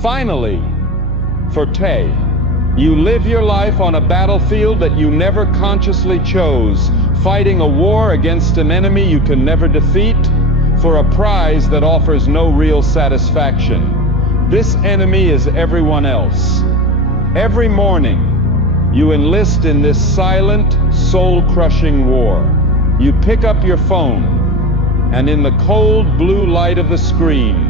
Finally, forte. You live your life on a battlefield that you never consciously chose, fighting a war against an enemy you can never defeat, for a prize that offers no real satisfaction. This enemy is everyone else. Every morning, you enlist in this silent, soul-crushing war. You pick up your phone, and in the cold blue light of the screen,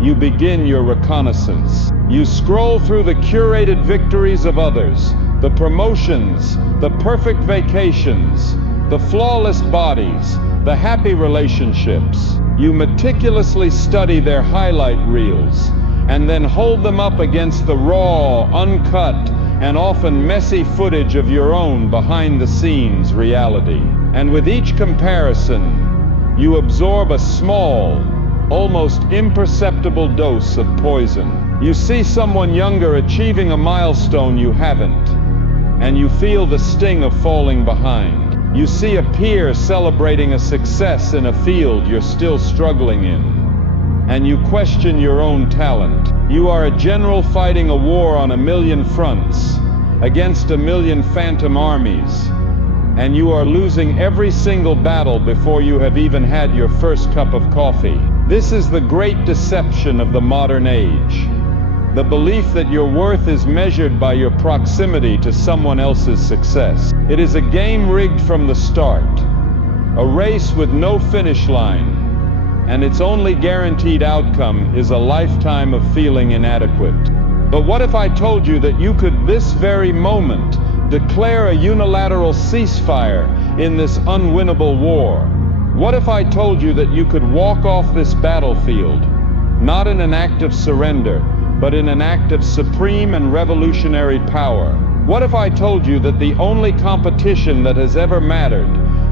you begin your reconnaissance. You scroll through the curated victories of others, the promotions, the perfect vacations, the flawless bodies, the happy relationships. You meticulously study their highlight reels, and then hold them up against the raw, uncut, and often messy footage of your own behind-the-scenes reality. And with each comparison, you absorb a small, almost imperceptible dose of poison. You see someone younger achieving a milestone you haven't, and you feel the sting of falling behind. You see a peer celebrating a success in a field you're still struggling in, and you question your own talent. You are a general fighting a war on a million fronts, against a million phantom armies, and you are losing every single battle before you have even had your first cup of coffee. This is the great deception of the modern age. The belief that your worth is measured by your proximity to someone else's success. It is a game rigged from the start, a race with no finish line, and its only guaranteed outcome is a lifetime of feeling inadequate. But what if I told you that you could this very moment declare a unilateral ceasefire in this unwinnable war? What if I told you that you could walk off this battlefield, not in an act of surrender, but in an act of supreme and revolutionary power? What if I told you that the only competition that has ever mattered,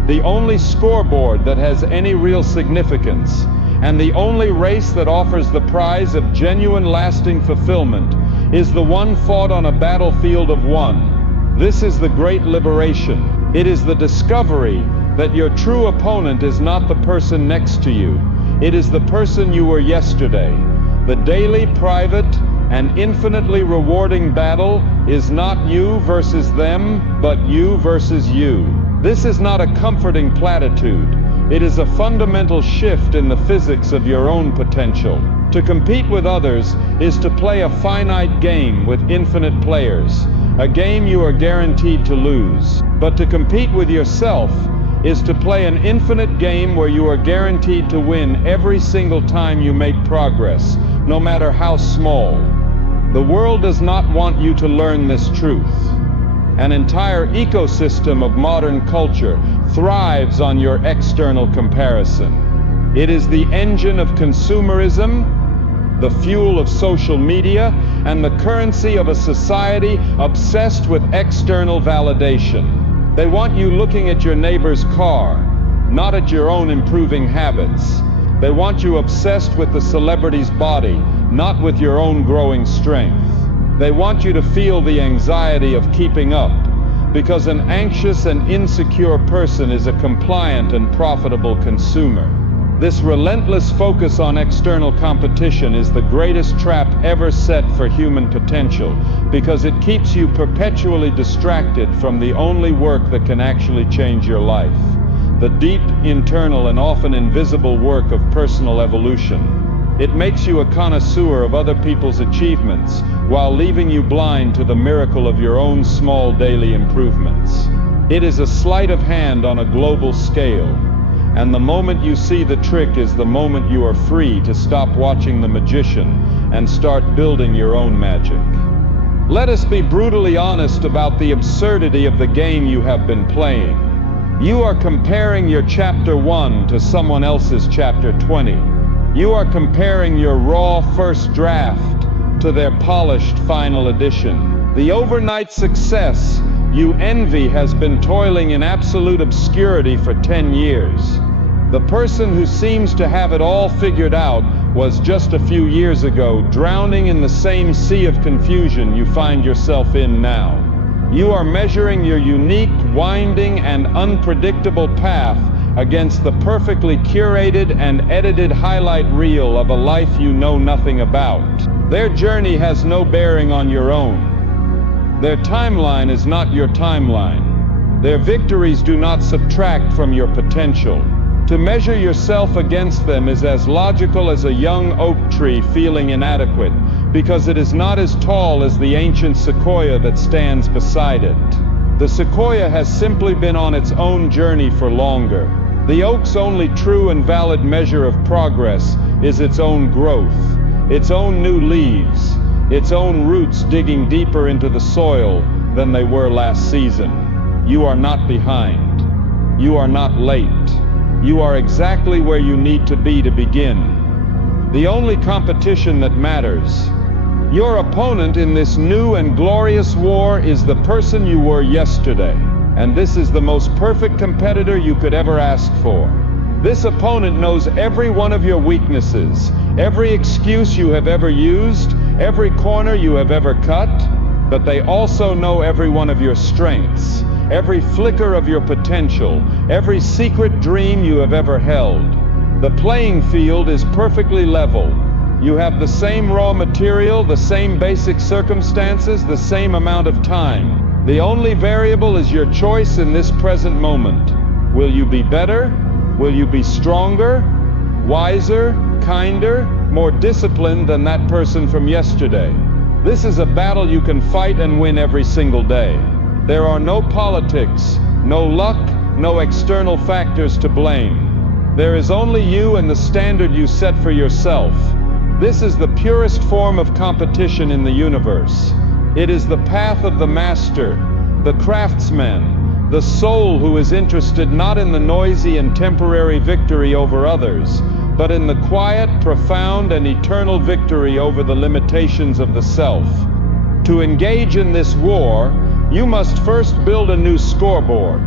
the only scoreboard that has any real significance, and the only race that offers the prize of genuine lasting fulfillment is the one fought on a battlefield of one? This is the great liberation. It is the discovery that your true opponent is not the person next to you. It is the person you were yesterday. The daily, private, and infinitely rewarding battle is not you versus them, but you versus you. This is not a comforting platitude. It is a fundamental shift in the physics of your own potential. To compete with others is to play a finite game with infinite players, a game you are guaranteed to lose. But to compete with yourself is to play an infinite game where you are guaranteed to win every single time you make progress, no matter how small. The world does not want you to learn this truth. An entire ecosystem of modern culture thrives on your external comparison. It is the engine of consumerism, the fuel of social media, and the currency of a society obsessed with external validation. They want you looking at your neighbor's car, not at your own improving habits. They want you obsessed with the celebrity's body, not with your own growing strength. They want you to feel the anxiety of keeping up, because an anxious and insecure person is a compliant and profitable consumer. This relentless focus on external competition is the greatest trap ever set for human potential, because it keeps you perpetually distracted from the only work that can actually change your life, the deep, internal, and often invisible work of personal evolution. It makes you a connoisseur of other people's achievements, while leaving you blind to the miracle of your own small daily improvements. It is a sleight of hand on a global scale, and the moment you see the trick is the moment you are free to stop watching the magician and start building your own magic. Let us be brutally honest about the absurdity of the game you have been playing. You are comparing your chapter 1 to someone else's chapter 20. You are comparing your raw first draft to their polished final edition. The overnight success you envy has been toiling in absolute obscurity for 10 years. The person who seems to have it all figured out was just a few years ago drowning in the same sea of confusion you find yourself in now. You are measuring your unique, winding, and unpredictable path against the perfectly curated and edited highlight reel of a life you know nothing about. Their journey has no bearing on your own. Their timeline is not your timeline. Their victories do not subtract from your potential. To measure yourself against them is as logical as a young oak tree feeling inadequate, because it is not as tall as the ancient sequoia that stands beside it. The sequoia has simply been on its own journey for longer. The oak's only true and valid measure of progress is its own growth, its own new leaves, its own roots digging deeper into the soil than they were last season. You are not behind. You are not late. You are exactly where you need to be to begin. The only competition that matters. Your opponent in this new and glorious war is the person you were yesterday. And this is the most perfect competitor you could ever ask for. This opponent knows every one of your weaknesses, every excuse you have ever used, every corner you have ever cut, but they also know every one of your strengths, every flicker of your potential, every secret dream you have ever held. The playing field is perfectly level. You have the same raw material, the same basic circumstances, the same amount of time. The only variable is your choice in this present moment. Will you be better? Will you be stronger, wiser, kinder, more disciplined than that person from yesterday? This is a battle you can fight and win every single day. There are no politics, no luck, no external factors to blame. There is only you and the standard you set for yourself. This is the purest form of competition in the universe. It is the path of the master, the craftsman, the soul who is interested not in the noisy and temporary victory over others, but in the quiet, profound, and eternal victory over the limitations of the self. To engage in this war, you must first build a new scoreboard.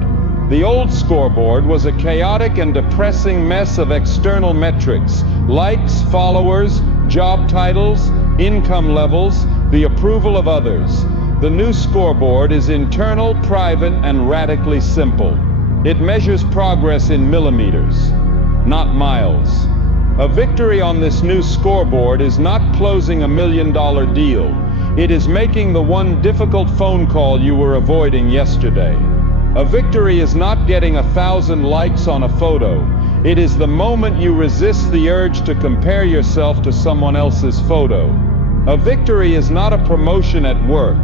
The old scoreboard was a chaotic and depressing mess of external metrics, likes, followers, job titles, income levels, the approval of others. The new scoreboard is internal, private, and radically simple. It measures progress in millimeters, not miles. A victory on this new scoreboard is not closing $1 million deal. It is making the one difficult phone call you were avoiding yesterday. A victory is not getting 1,000 likes on a photo. It is the moment you resist the urge to compare yourself to someone else's photo. A victory is not a promotion at work.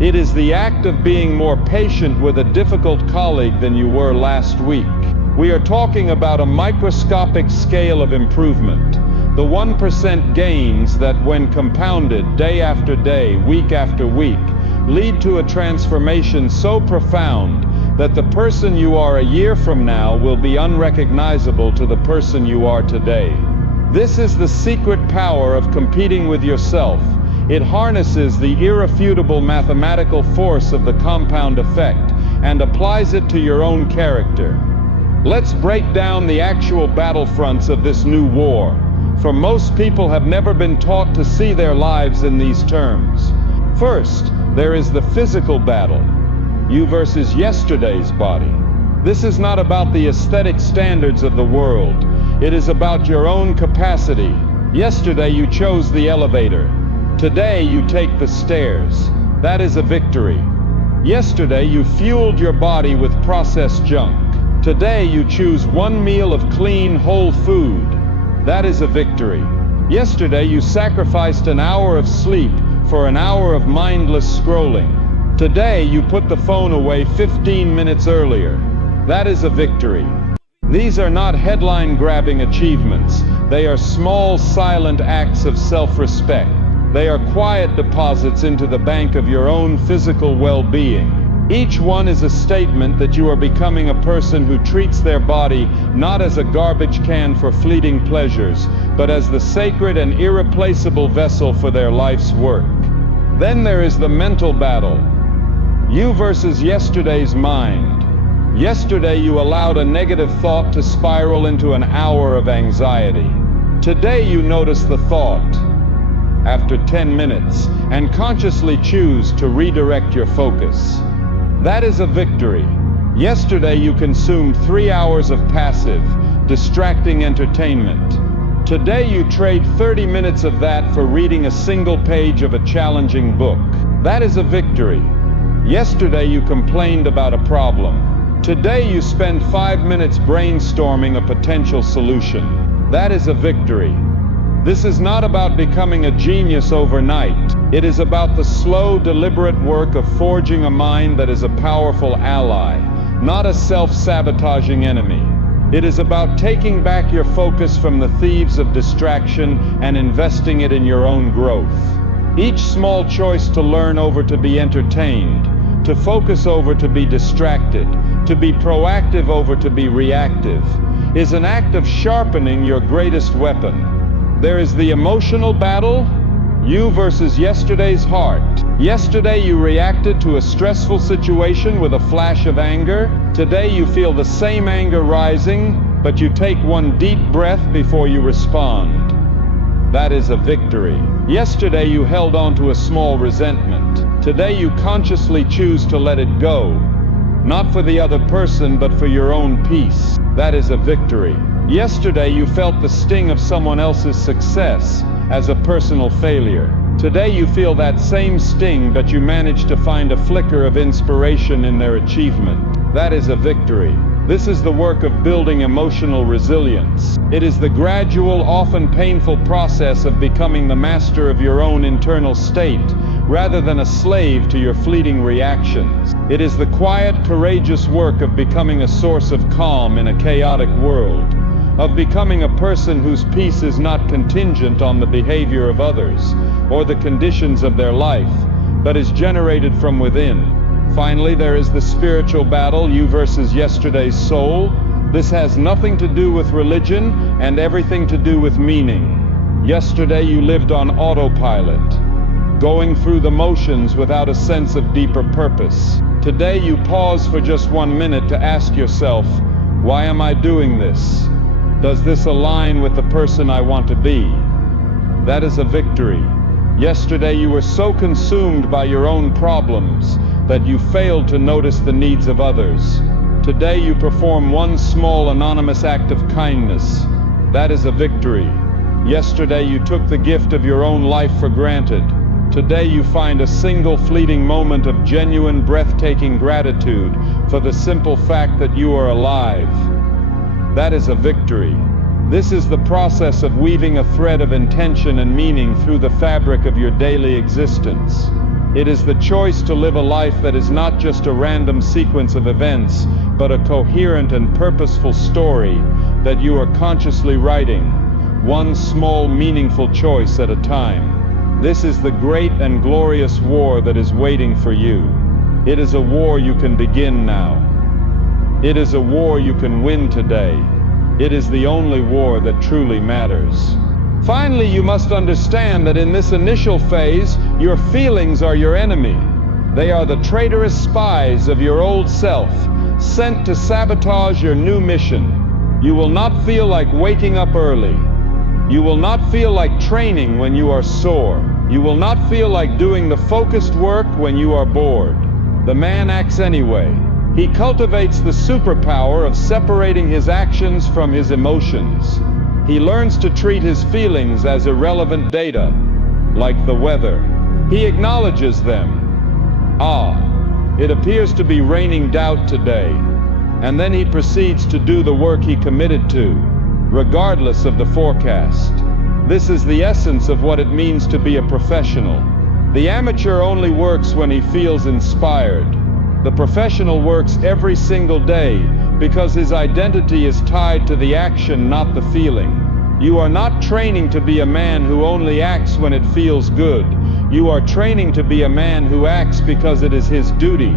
It is the act of being more patient with a difficult colleague than you were last week. We are talking about a microscopic scale of improvement. The 1% gains that, when compounded day after day, week after week, lead to a transformation so profound that the person you are a year from now will be unrecognizable to the person you are today. This is the secret power of competing with yourself. It harnesses the irrefutable mathematical force of the compound effect and applies it to your own character. Let's break down the actual battlefronts of this new war. For most people have never been taught to see their lives in these terms. First, there is the physical battle. You versus yesterday's body. This is not about the aesthetic standards of the world. It is about your own capacity. Yesterday you chose the elevator. Today you take the stairs. That is a victory. Yesterday you fueled your body with processed junk. Today you choose one meal of clean, whole food. That is a victory. Yesterday you sacrificed an hour of sleep for an hour of mindless scrolling. Today you put the phone away 15 minutes earlier. That is a victory. These are not headline-grabbing achievements. They are small, silent acts of self-respect. They are quiet deposits into the bank of your own physical well-being. Each one is a statement that you are becoming a person who treats their body not as a garbage can for fleeting pleasures, but as the sacred and irreplaceable vessel for their life's work. Then there is the mental battle. You versus yesterday's mind. Yesterday you allowed a negative thought to spiral into an hour of anxiety. Today you notice the thought after 10 minutes and consciously choose to redirect your focus. That is a victory. Yesterday you consumed 3 hours of passive, distracting entertainment. Today you trade 30 minutes of that for reading a single page of a challenging book. That is a victory. Yesterday you complained about a problem. Today you spend 5 minutes brainstorming a potential solution. That is a victory. This is not about becoming a genius overnight. It is about the slow, deliberate work of forging a mind that is a powerful ally, not a self-sabotaging enemy. It is about taking back your focus from the thieves of distraction and investing it in your own growth. Each small choice to learn over to be entertained, to focus over to be distracted, to be proactive over to be reactive, is an act of sharpening your greatest weapon. There is the emotional battle, you versus yesterday's heart. Yesterday you reacted to a stressful situation with a flash of anger. Today you feel the same anger rising, but you take one deep breath before you respond. That is a victory. Yesterday you held on to a small resentment. Today you consciously choose to let it go. Not for the other person, but for your own peace. That is a victory. Yesterday you felt the sting of someone else's success as a personal failure. Today you feel that same sting, but you manage to find a flicker of inspiration in their achievement. That is a victory. This is the work of building emotional resilience. It is the gradual, often painful process of becoming the master of your own internal state, rather than a slave to your fleeting reactions. It is the quiet, courageous work of becoming a source of calm in a chaotic world, of becoming a person whose peace is not contingent on the behavior of others or the conditions of their life, but is generated from within. Finally, there is the spiritual battle, you versus yesterday's soul. This has nothing to do with religion and everything to do with meaning. Yesterday you lived on autopilot, going through the motions without a sense of deeper purpose. Today you pause for just 1 minute to ask yourself, why am I doing this? Does this align with the person I want to be? That is a victory. Yesterday you were so consumed by your own problems that you failed to notice the needs of others. Today you perform one small anonymous act of kindness. That is a victory. Yesterday you took the gift of your own life for granted. Today you find a single fleeting moment of genuine, breathtaking gratitude for the simple fact that you are alive. That is a victory. This is the process of weaving a thread of intention and meaning through the fabric of your daily existence. It is the choice to live a life that is not just a random sequence of events, but a coherent and purposeful story that you are consciously writing, one small meaningful choice at a time. This is the great and glorious war that is waiting for you. It is a war you can begin now. It is a war you can win today. It is the only war that truly matters. Finally, you must understand that in this initial phase, your feelings are your enemy. They are the traitorous spies of your old self, sent to sabotage your new mission. You will not feel like waking up early. You will not feel like training when you are sore. You will not feel like doing the focused work when you are bored. The man acts anyway. He cultivates the superpower of separating his actions from his emotions. He learns to treat his feelings as irrelevant data, like the weather. He acknowledges them. It appears to be raining doubt today. And then he proceeds to do the work he committed to, regardless of the forecast. This is the essence of what it means to be a professional. The amateur only works when he feels inspired. The professional works every single day because his identity is tied to the action, not the feeling. You are not training to be a man who only acts when it feels good. You are training to be a man who acts because it is his duty,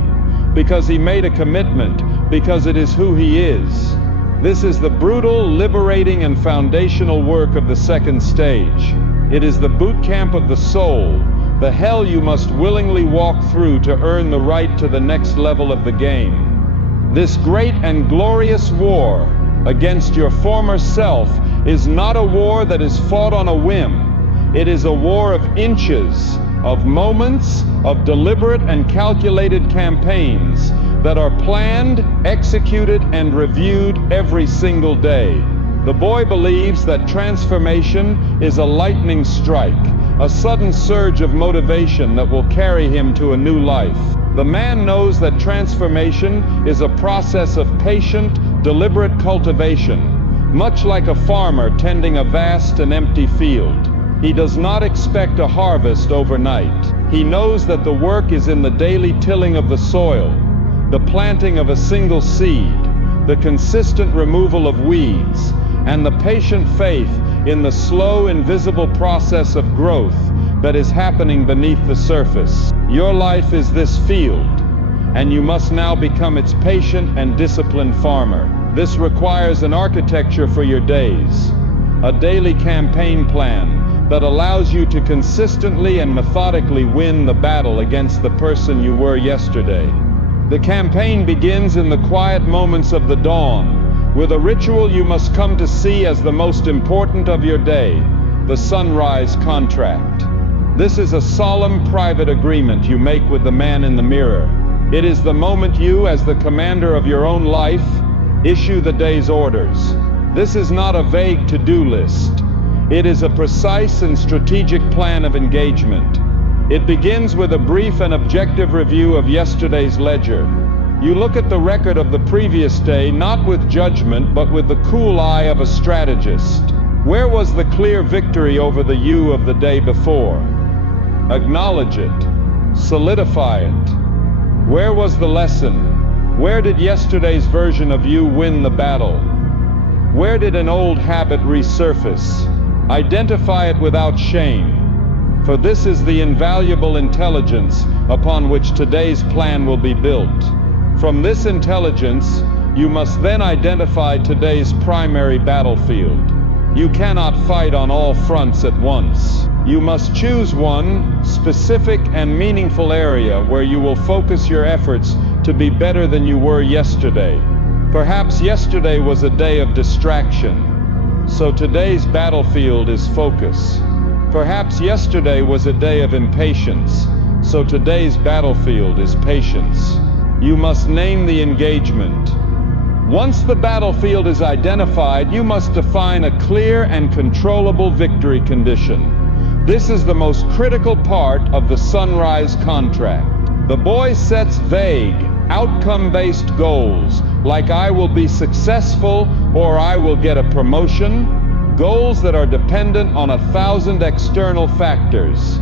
because he made a commitment, because it is who he is. This is the brutal, liberating, and foundational work of the second stage. It is the boot camp of the soul, the hell you must willingly walk through to earn the right to the next level of the game. This great and glorious war against your former self is not a war that is fought on a whim. It is a war of inches, of moments, of deliberate and calculated campaigns that are planned, executed, and reviewed every single day. The boy believes that transformation is a lightning strike, a sudden surge of motivation that will carry him to a new life. The man knows that transformation is a process of patient, deliberate cultivation, much like a farmer tending a vast and empty field. He does not expect a harvest overnight. He knows that the work is in the daily tilling of the soil, the planting of a single seed, the consistent removal of weeds, and the patient faith in the slow, invisible process of growth that is happening beneath the surface. Your life is this field, and you must now become its patient and disciplined farmer. This requires an architecture for your days, a daily campaign plan that allows you to consistently and methodically win the battle against the person you were yesterday. The campaign begins in the quiet moments of the dawn, with a ritual you must come to see as the most important of your day, the sunrise contract. This is a solemn private agreement you make with the man in the mirror. It is the moment you, as the commander of your own life, issue the day's orders. This is not a vague to-do list. It is a precise and strategic plan of engagement. It begins with a brief and objective review of yesterday's ledger. You look at the record of the previous day not with judgment but with the cool eye of a strategist. Where was the clear victory over the you of the day before? Acknowledge it. Solidify it. Where was the lesson? Where did yesterday's version of you win the battle? Where did an old habit resurface? Identify it without shame, for this is the invaluable intelligence upon which today's plan will be built. From this intelligence, you must then identify today's primary battlefield. You cannot fight on all fronts at once. You must choose one specific and meaningful area where you will focus your efforts to be better than you were yesterday. Perhaps yesterday was a day of distraction, so today's battlefield is focus. Perhaps yesterday was a day of impatience, so today's battlefield is patience. You must name the engagement. Once the battlefield is identified, you must define a clear and controllable victory condition. This is the most critical part of the sunrise contract. The boy sets vague, outcome-based goals, like I will be successful or I will get a promotion, goals that are dependent on 1,000 external factors.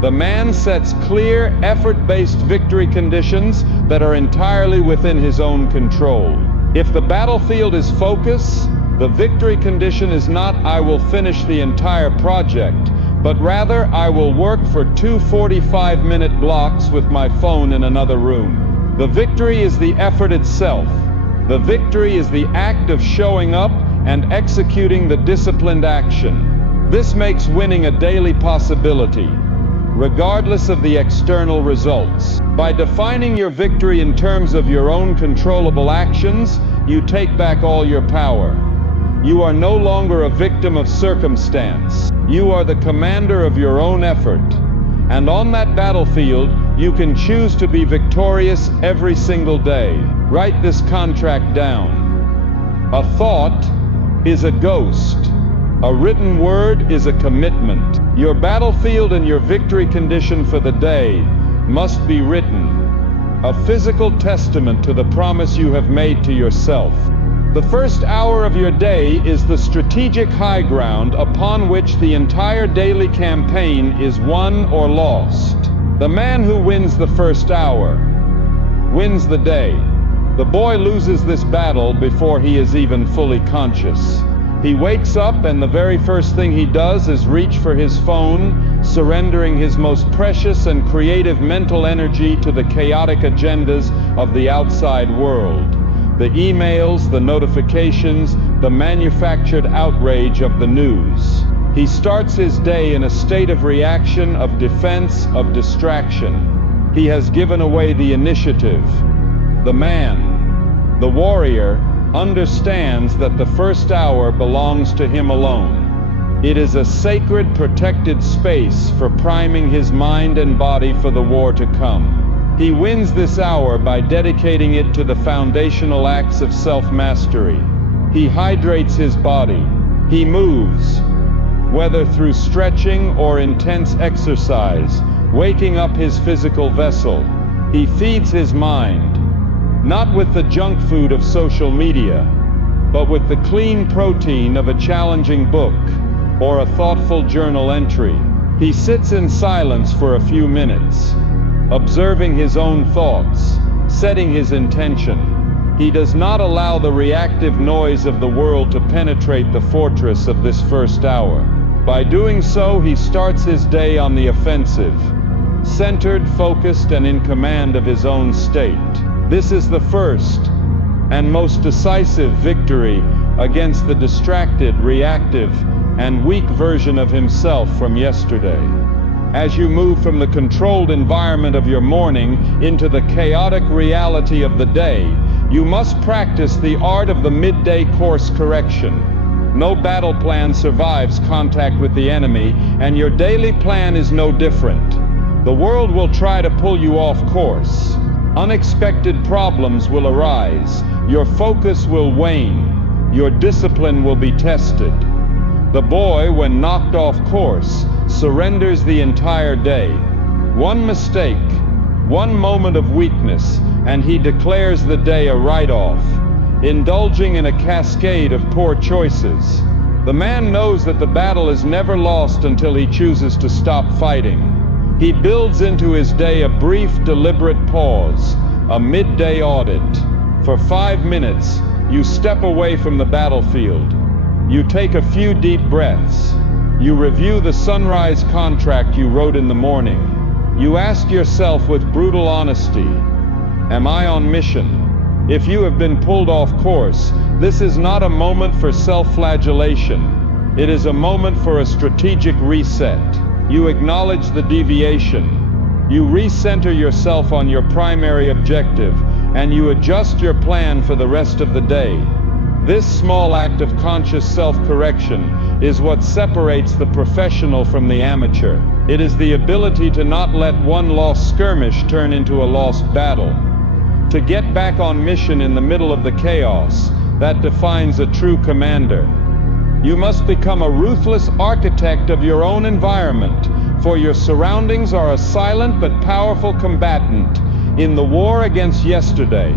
The man sets clear, effort-based victory conditions that are entirely within his own control. If the battlefield is focus, the victory condition is not I will finish the entire project, but rather I will work for 2 45-minute blocks with my phone in another room. The victory is the effort itself. The victory is the act of showing up and executing the disciplined action. This makes winning a daily possibility, regardless of the external results. By defining your victory in terms of your own controllable actions, you take back all your power. You are no longer a victim of circumstance. You are the commander of your own effort. And on that battlefield, you can choose to be victorious every single day. Write this contract down. A thought is a ghost. A written word is a commitment. Your battlefield and your victory condition for the day must be written, a physical testament to the promise you have made to yourself. The first hour of your day is the strategic high ground upon which the entire daily campaign is won or lost. The man who wins the first hour wins the day. The boy loses this battle before he is even fully conscious. He wakes up and the very first thing he does is reach for his phone, surrendering his most precious and creative mental energy to the chaotic agendas of the outside world. The emails, the notifications, the manufactured outrage of the news. He starts his day in a state of reaction, of defense, of distraction. He has given away the initiative. The man, the warrior, understands that the first hour belongs to him alone. It is a sacred, protected space for priming his mind and body for the war to come. He wins this hour by dedicating it to the foundational acts of self-mastery. He hydrates his body. He moves, whether through stretching or intense exercise, waking up his physical vessel. He feeds his mind, not with the junk food of social media, but with the clean protein of a challenging book or a thoughtful journal entry. He sits in silence for a few minutes, observing his own thoughts, setting his intention. He does not allow the reactive noise of the world to penetrate the fortress of this first hour. By doing so, he starts his day on the offensive, centered, focused, and in command of his own state. This is the first and most decisive victory against the distracted, reactive, and weak version of himself from yesterday. As you move from the controlled environment of your morning into the chaotic reality of the day, you must practice the art of the midday course correction. No battle plan survives contact with the enemy, and your daily plan is no different. The world will try to pull you off course. Unexpected problems will arise. Your focus will wane. Your discipline will be tested. The boy, when knocked off course, surrenders the entire day. One mistake, one moment of weakness, and he declares the day a write-off, indulging in a cascade of poor choices. The man knows that the battle is never lost until he chooses to stop fighting. He builds into his day a brief, deliberate pause, a midday audit. For 5 minutes, you step away from the battlefield. You take a few deep breaths. You review the sunrise contract you wrote in the morning. You ask yourself with brutal honesty, am I on mission? If you have been pulled off course, this is not a moment for self-flagellation. It is a moment for a strategic reset. You acknowledge the deviation. You recenter yourself on your primary objective, and you adjust your plan for the rest of the day. This small act of conscious self-correction is what separates the professional from the amateur. It is the ability to not let one lost skirmish turn into a lost battle. To get back on mission in the middle of the chaos, that defines a true commander. You must become a ruthless architect of your own environment, for your surroundings are a silent but powerful combatant in the war against yesterday.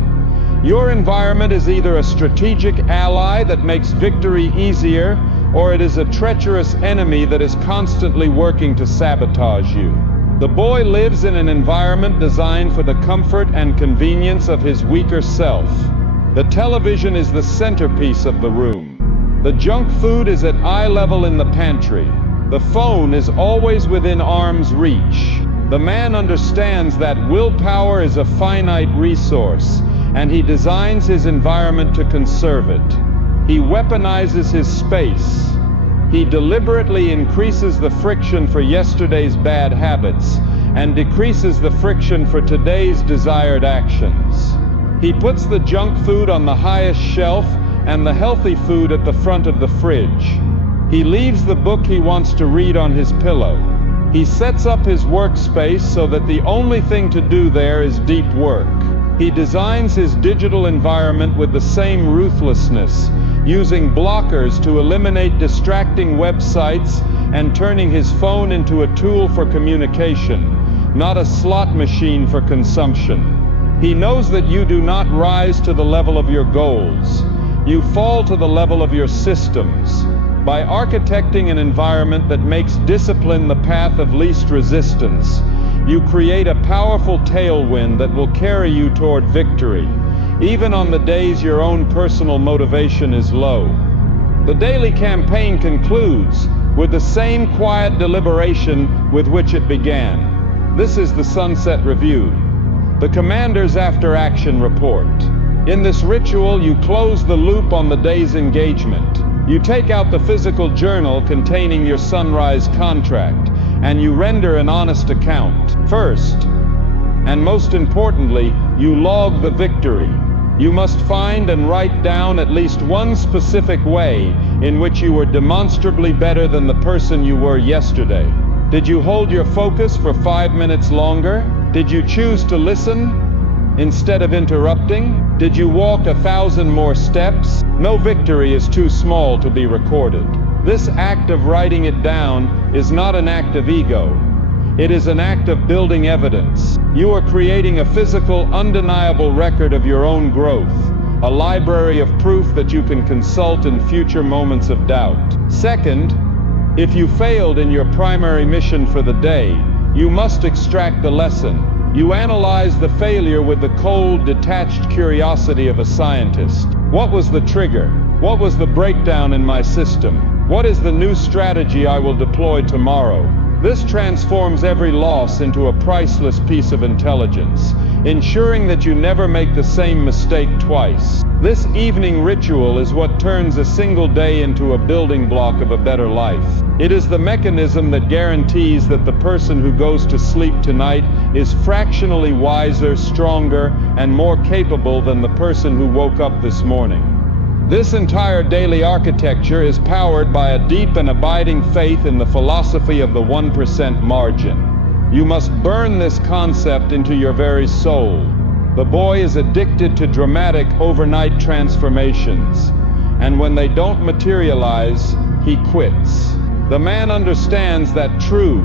Your environment is either a strategic ally that makes victory easier, or it is a treacherous enemy that is constantly working to sabotage you. The boy lives in an environment designed for the comfort and convenience of his weaker self. The television is the centerpiece of the room. The junk food is at eye level in the pantry. The phone is always within arm's reach. The man understands that willpower is a finite resource, and he designs his environment to conserve it. He weaponizes his space. He deliberately increases the friction for yesterday's bad habits and decreases the friction for today's desired actions. He puts the junk food on the highest shelf and the healthy food at the front of the fridge. He leaves the book he wants to read on his pillow. He sets up his workspace so that the only thing to do there is deep work. He designs his digital environment with the same ruthlessness, using blockers to eliminate distracting websites and turning his phone into a tool for communication, not a slot machine for consumption. He knows that you do not rise to the level of your goals. You fall to the level of your systems. By architecting an environment that makes discipline the path of least resistance, you create a powerful tailwind that will carry you toward victory, even on the days your own personal motivation is low. The daily campaign concludes with the same quiet deliberation with which it began. This is the Sunset Review, the Commander's After-Action Report. In this ritual, you close the loop on the day's engagement. You take out the physical journal containing your sunrise contract, and you render an honest account. First, and most importantly, you log the victory. You must find and write down at least one specific way in which you were demonstrably better than the person you were yesterday. Did you hold your focus for 5 minutes longer? Did you choose to listen? Instead of interrupting, did you walk 1,000 more steps? No victory is too small to be recorded. This act of writing it down is not an act of ego. It is an act of building evidence. You are creating a physical, undeniable record of your own growth, a library of proof that you can consult in future moments of doubt. Second, if you failed in your primary mission for the day, you must extract the lesson. You analyze the failure with the cold, detached curiosity of a scientist. What was the trigger? What was the breakdown in my system? What is the new strategy I will deploy tomorrow? This transforms every loss into a priceless piece of intelligence, ensuring that you never make the same mistake twice. This evening ritual is what turns a single day into a building block of a better life. It is the mechanism that guarantees that the person who goes to sleep tonight is fractionally wiser, stronger, and more capable than the person who woke up this morning. This entire daily architecture is powered by a deep and abiding faith in the philosophy of the 1% margin. You must burn this concept into your very soul. The boy is addicted to dramatic overnight transformations, and when they don't materialize, he quits. The man understands that true,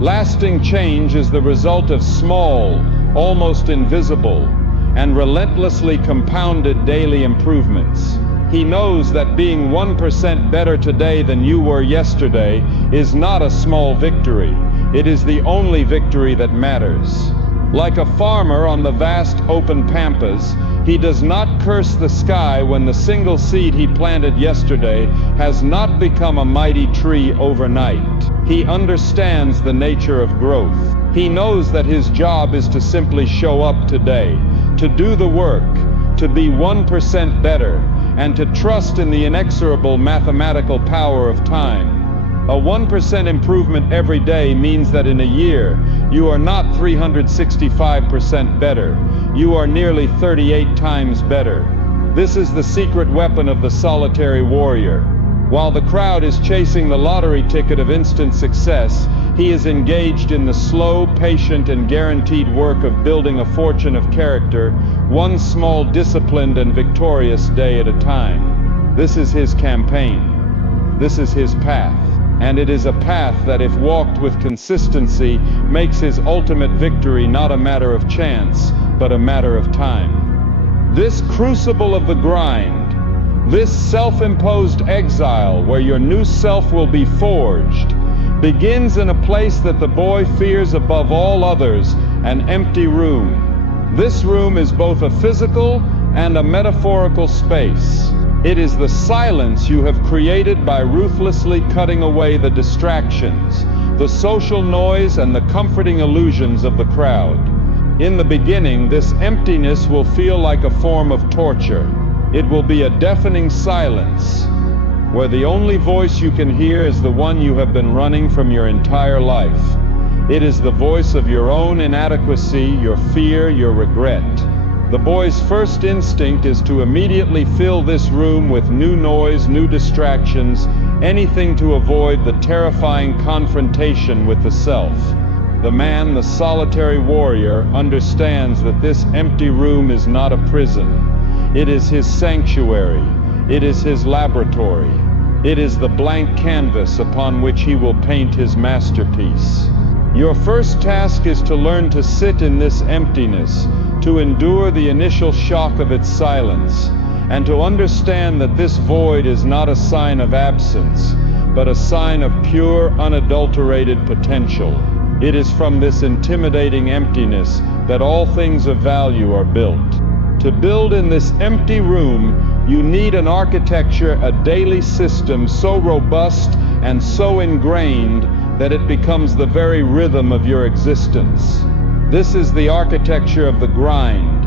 lasting change is the result of small, almost invisible, and relentlessly compounded daily improvements. He knows that being 1% better today than you were yesterday is not a small victory. It is the only victory that matters. Like a farmer on the vast open pampas, he does not curse the sky when the single seed he planted yesterday has not become a mighty tree overnight. He understands the nature of growth. He knows that his job is to simply show up today, to do the work, to be 1% better, and to trust in the inexorable mathematical power of time. A 1% improvement every day means that in a year, you are not 365% better. You are nearly 38 times better. This is the secret weapon of the solitary warrior. While the crowd is chasing the lottery ticket of instant success, he is engaged in the slow, patient, and guaranteed work of building a fortune of character, one small, disciplined, and victorious day at a time. This is his campaign. This is his path. And it is a path that, if walked with consistency, makes his ultimate victory not a matter of chance, but a matter of time. This crucible of the grind, this self-imposed exile where your new self will be forged, begins in a place that the boy fears above all others, an empty room. This room is both a physical and a metaphorical space. It is the silence you have created by ruthlessly cutting away the distractions, the social noise, and the comforting illusions of the crowd. In the beginning, this emptiness will feel like a form of torture. It will be a deafening silence, where the only voice you can hear is the one you have been running from your entire life. It is the voice of your own inadequacy, your fear, your regret. The boy's first instinct is to immediately fill this room with new noise, new distractions, anything to avoid the terrifying confrontation with the self. The man, the solitary warrior, understands that this empty room is not a prison. It is his sanctuary. It is his laboratory. It is the blank canvas upon which he will paint his masterpiece. Your first task is to learn to sit in this emptiness, to endure the initial shock of its silence, and to understand that this void is not a sign of absence, but a sign of pure, unadulterated potential. It is from this intimidating emptiness that all things of value are built. To build in this empty room, you need an architecture, a daily system so robust and so ingrained that it becomes the very rhythm of your existence. This is the architecture of the grind,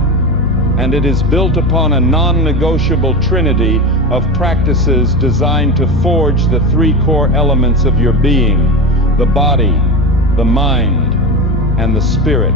and it is built upon a non-negotiable trinity of practices designed to forge the three core elements of your being: the body, the mind, and the spirit.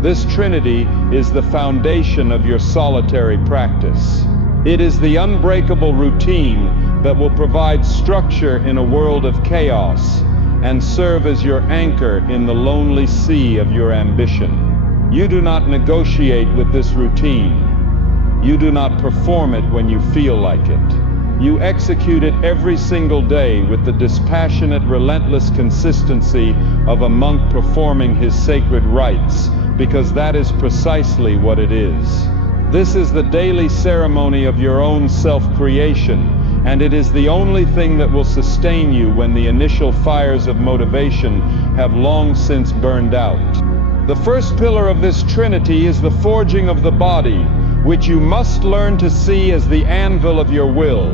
This trinity is the foundation of your solitary practice. It is the unbreakable routine that will provide structure in a world of chaos and serve as your anchor in the lonely sea of your ambition. You do not negotiate with this routine. You do not perform it when you feel like it. You execute it every single day with the dispassionate, relentless consistency of a monk performing his sacred rites, because that is precisely what it is. This is the daily ceremony of your own self-creation, and it is the only thing that will sustain you when the initial fires of motivation have long since burned out. The first pillar of this trinity is the forging of the body, which you must learn to see as the anvil of your will.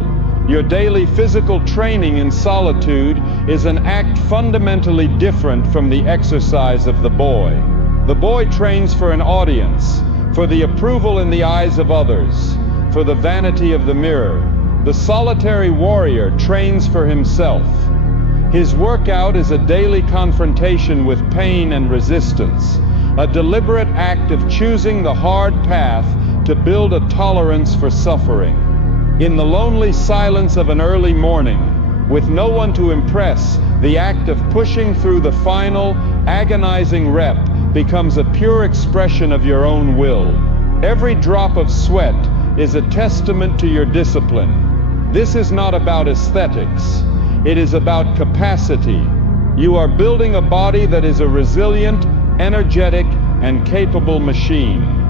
Your daily physical training in solitude is an act fundamentally different from the exercise of the boy. The boy trains for an audience, for the approval in the eyes of others, for the vanity of the mirror. The solitary warrior trains for himself. His workout is a daily confrontation with pain and resistance, a deliberate act of choosing the hard path to build a tolerance for suffering. In the lonely silence of an early morning, with no one to impress, the act of pushing through the final, agonizing rep becomes a pure expression of your own will. Every drop of sweat is a testament to your discipline. This is not about aesthetics. It is about capacity. You are building a body that is a resilient, energetic, and capable machine.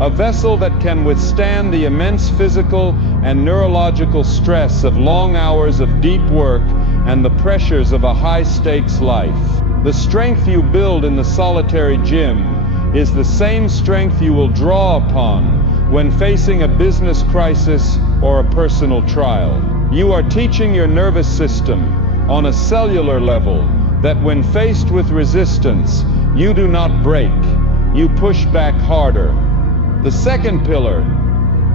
A vessel that can withstand the immense physical and neurological stress of long hours of deep work and the pressures of a high-stakes life. The strength you build in the solitary gym is the same strength you will draw upon when facing a business crisis or a personal trial. You are teaching your nervous system on a cellular level that when faced with resistance, you do not break, you push back harder. The second pillar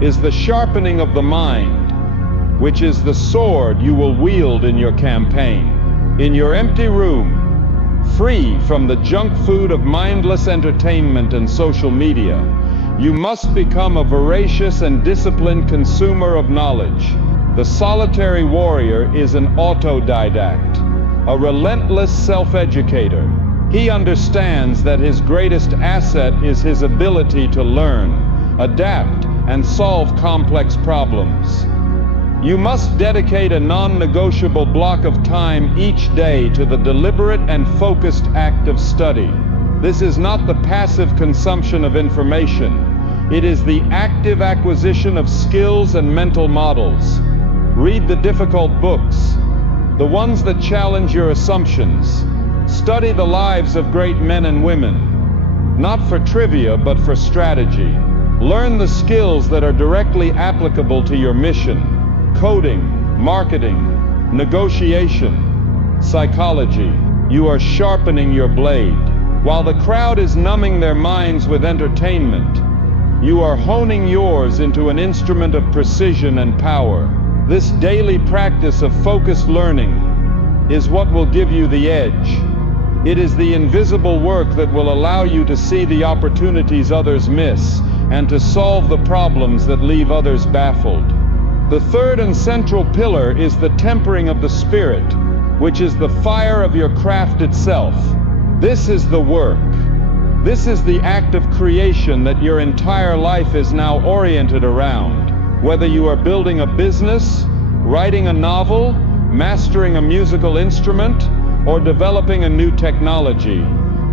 is the sharpening of the mind, which is the sword you will wield in your campaign. In your empty room, free from the junk food of mindless entertainment and social media, you must become a voracious and disciplined consumer of knowledge. The solitary warrior is an autodidact, a relentless self-educator. He understands that his greatest asset is his ability to learn, adapt, and solve complex problems. You must dedicate a non-negotiable block of time each day to the deliberate and focused act of study. This is not the passive consumption of information. It is the active acquisition of skills and mental models. Read the difficult books, the ones that challenge your assumptions. Study the lives of great men and women, not for trivia but for strategy. Learn the skills that are directly applicable to your mission: coding, marketing, negotiation, psychology. You are sharpening your blade. While the crowd is numbing their minds with entertainment, you are honing yours into an instrument of precision and power. This daily practice of focused learning is what will give you the edge. It is the invisible work that will allow you to see the opportunities others miss and to solve the problems that leave others baffled. The third and central pillar is the tempering of the spirit, which is the fire of your craft itself. This is the work. This is the act of creation that your entire life is now oriented around. Whether you are building a business, writing a novel, mastering a musical instrument, or developing a new technology,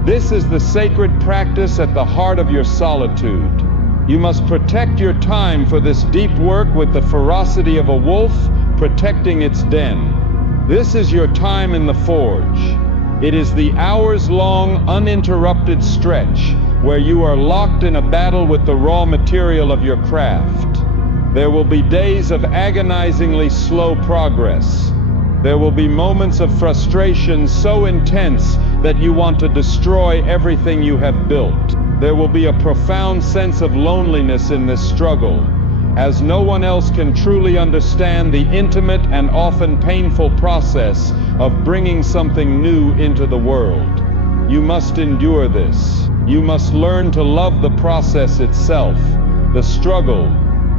this is the sacred practice at the heart of your solitude. You must protect your time for this deep work with the ferocity of a wolf protecting its den. This is your time in the forge. It is the hours-long, uninterrupted stretch where you are locked in a battle with the raw material of your craft. There will be days of agonizingly slow progress. There will be moments of frustration so intense that you want to destroy everything you have built. There will be a profound sense of loneliness in this struggle, as no one else can truly understand the intimate and often painful process of bringing something new into the world. You must endure this. You must learn to love the process itself, the struggle,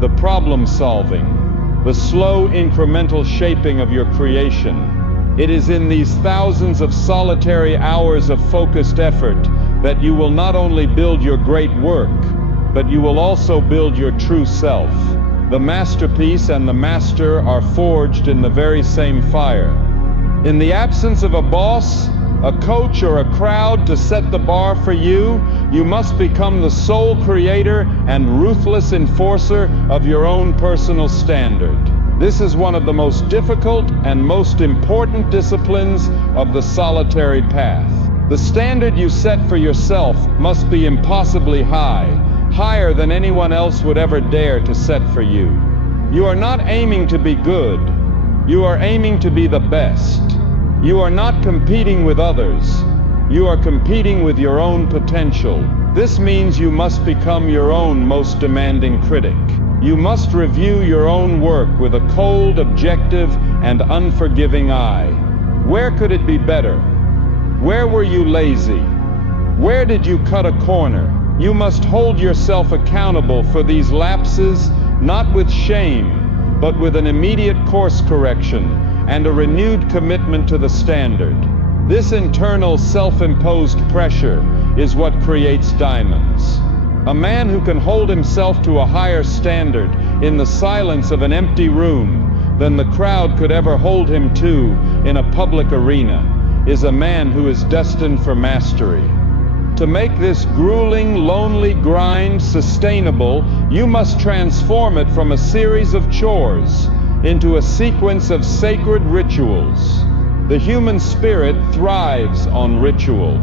the problem solving, the slow incremental shaping of your creation. It is in these thousands of solitary hours of focused effort that you will not only build your great work, but you will also build your true self. The masterpiece and the master are forged in the very same fire. In the absence of a boss, a coach, or a crowd to set the bar for you, you must become the sole creator and ruthless enforcer of your own personal standard. This is one of the most difficult and most important disciplines of the solitary path. The standard you set for yourself must be impossibly high, higher than anyone else would ever dare to set for you. You are not aiming to be good. You are aiming to be the best. You are not competing with others. You are competing with your own potential. This means you must become your own most demanding critic. You must review your own work with a cold, objective, and unforgiving eye. Where could it be better? Where were you lazy? Where did you cut a corner? You must hold yourself accountable for these lapses, not with shame, but with an immediate course correction and a renewed commitment to the standard. This internal self-imposed pressure is what creates diamonds. A man who can hold himself to a higher standard in the silence of an empty room than the crowd could ever hold him to in a public arena is a man who is destined for mastery. To make this grueling, lonely grind sustainable, you must transform it from a series of chores into a sequence of sacred rituals. The human spirit thrives on ritual.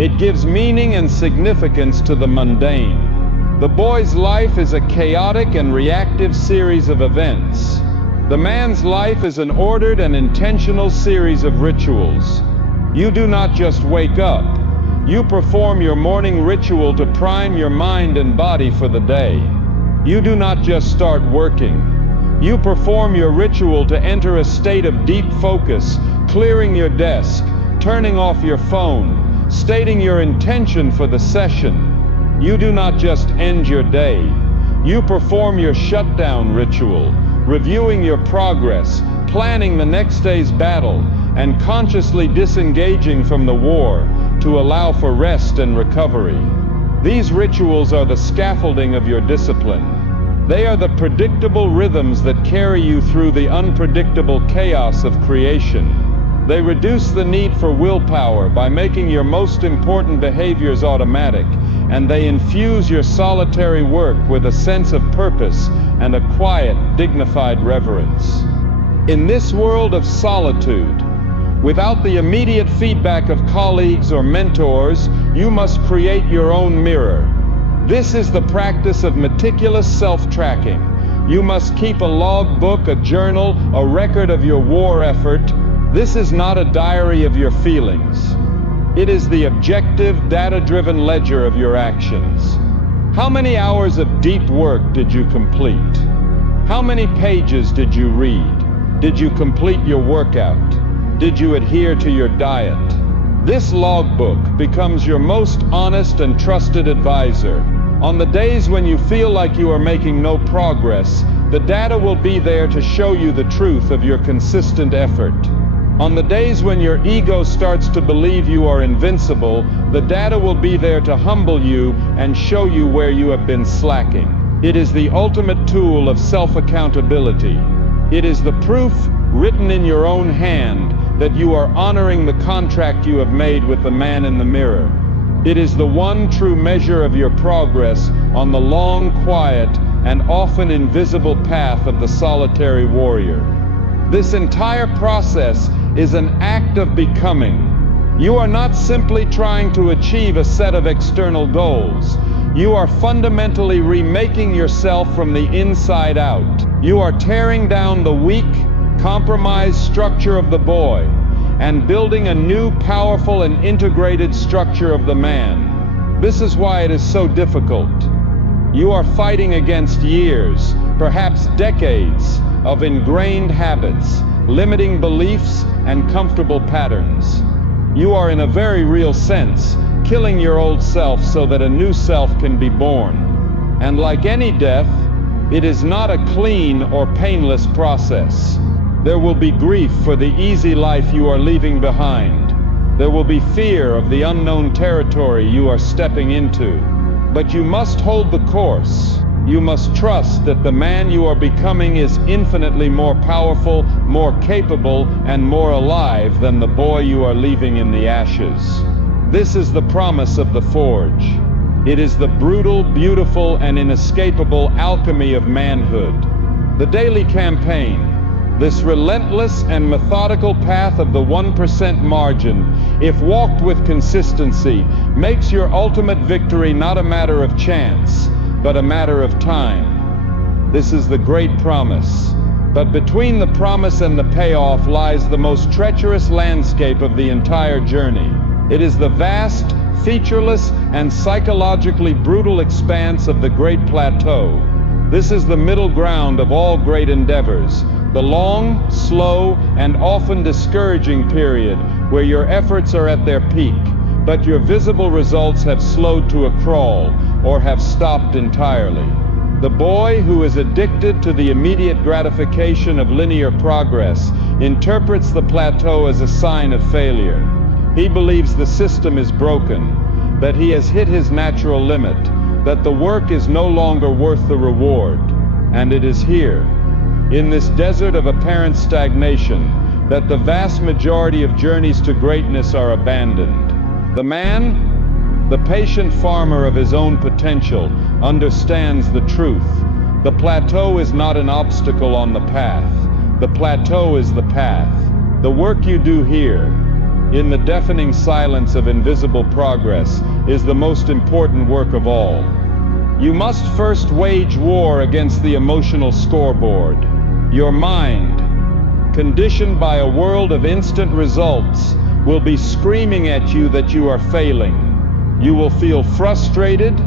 It gives meaning and significance to the mundane. The boy's life is a chaotic and reactive series of events. The man's life is an ordered and intentional series of rituals. You do not just wake up. You perform your morning ritual to prime your mind and body for the day. You do not just start working. You perform your ritual to enter a state of deep focus, clearing your desk, turning off your phone, stating your intention for the session. You do not just end your day. You perform your shutdown ritual, reviewing your progress, planning the next day's battle, and consciously disengaging from the war to allow for rest and recovery. These rituals are the scaffolding of your discipline. They are the predictable rhythms that carry you through the unpredictable chaos of creation. They reduce the need for willpower by making your most important behaviors automatic, and they infuse your solitary work with a sense of purpose and a quiet, dignified reverence. In this world of solitude, without the immediate feedback of colleagues or mentors, you must create your own mirror. This is the practice of meticulous self-tracking. You must keep a logbook, a journal, a record of your war effort. This is not a diary of your feelings. It is the objective, data-driven ledger of your actions. How many hours of deep work did you complete? How many pages did you read? Did you complete your workout? Did you adhere to your diet? This logbook becomes your most honest and trusted advisor. On the days when you feel like you are making no progress, the data will be there to show you the truth of your consistent effort. On the days when your ego starts to believe you are invincible, the data will be there to humble you and show you where you have been slacking. It is the ultimate tool of self-accountability. It is the proof, written in your own hand, that you are honoring the contract you have made with the man in the mirror. It is the one true measure of your progress on the long, quiet, and often invisible path of the solitary warrior. This entire process is an act of becoming. You are not simply trying to achieve a set of external goals. You are fundamentally remaking yourself from the inside out. You are tearing down the weak, compromised structure of the boy and building a new, powerful, and integrated structure of the man. This is why it is so difficult. You are fighting against years, perhaps decades, of ingrained habits, limiting beliefs, and comfortable patterns. You are, in a very real sense, killing your old self so that a new self can be born. And like any death, it is not a clean or painless process. There will be grief for the easy life you are leaving behind. There will be fear of the unknown territory you are stepping into. But you must hold the course. You must trust that the man you are becoming is infinitely more powerful, more capable, and more alive than the boy you are leaving in the ashes. This is the promise of the forge. It is the brutal, beautiful, and inescapable alchemy of manhood. The daily campaign, this relentless and methodical path of the 1% margin, if walked with consistency, makes your ultimate victory not a matter of chance, but a matter of time. This is the great promise. But between the promise and the payoff lies the most treacherous landscape of the entire journey. It is the vast, featureless, and psychologically brutal expanse of the Great Plateau. This is the middle ground of all great endeavors, the long, slow, and often discouraging period where your efforts are at their peak, but your visible results have slowed to a crawl or have stopped entirely. The boy who is addicted to the immediate gratification of linear progress interprets the plateau as a sign of failure. He believes the system is broken, that he has hit his natural limit, that the work is no longer worth the reward. And it is here, in this desert of apparent stagnation, that the vast majority of journeys to greatness are abandoned. The man, the patient farmer of his own potential, understands the truth. The plateau is not an obstacle on the path. The plateau is the path. The work you do here, in the deafening silence of invisible progress, is the most important work of all. You must first wage war against the emotional scoreboard. Your mind, conditioned by a world of instant results, will be screaming at you that you are failing. You will feel frustrated,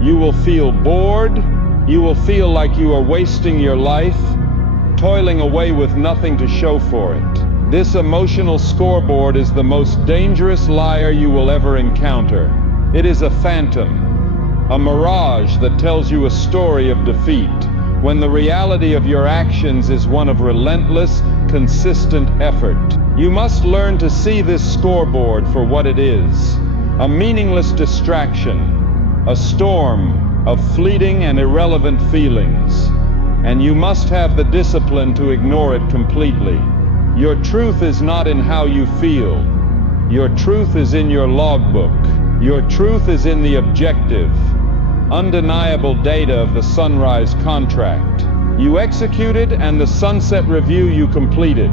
you will feel bored, you will feel like you are wasting your life, toiling away with nothing to show for it. This emotional scoreboard is the most dangerous liar you will ever encounter. It is a phantom, a mirage that tells you a story of defeat, when the reality of your actions is one of relentless, consistent effort. You must learn to see this scoreboard for what it is. A meaningless distraction, a storm of fleeting and irrelevant feelings, and you must have the discipline to ignore it completely. Your truth is not in how you feel. Your truth is in your logbook. Your truth is in the objective, undeniable data of the sunrise contract. You executed, and the sunset review you completed.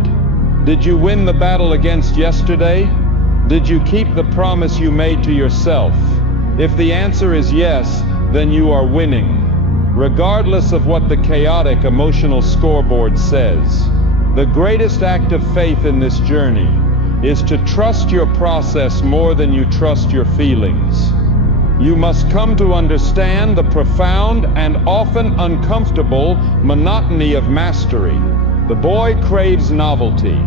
Did you win the battle against yesterday? Did you keep the promise you made to yourself? If the answer is yes, then you are winning, regardless of what the chaotic emotional scoreboard says. The greatest act of faith in this journey is to trust your process more than you trust your feelings. You must come to understand the profound and often uncomfortable monotony of mastery. The boy craves novelty.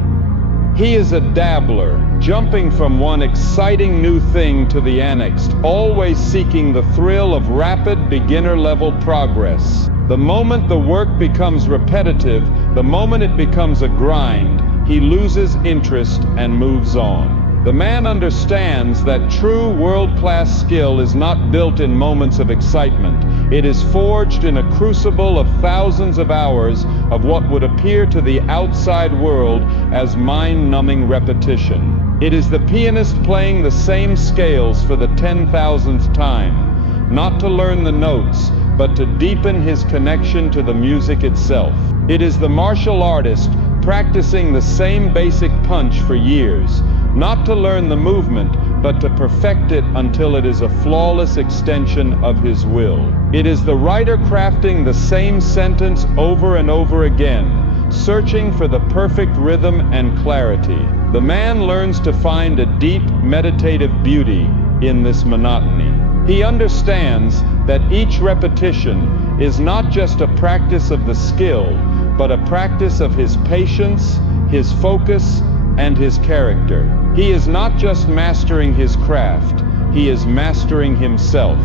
He is a dabbler, jumping from one exciting new thing to the next, always seeking the thrill of rapid beginner-level progress. The moment the work becomes repetitive, the moment it becomes a grind, he loses interest and moves on. The man understands that true world-class skill is not built in moments of excitement. It is forged in a crucible of thousands of hours of what would appear to the outside world as mind-numbing repetition. It is the pianist playing the same scales for the 10,000th time, not to learn the notes, but to deepen his connection to the music itself. It is the martial artist practicing the same basic punch for years, not to learn the movement, but to perfect it until it is a flawless extension of his will. It is the writer crafting the same sentence over and over again, searching for the perfect rhythm and clarity. The man learns to find a deep, meditative beauty in this monotony. He understands that each repetition is not just a practice of the skill, but a practice of his patience, his focus, and his character. He is not just mastering his craft, he is mastering himself.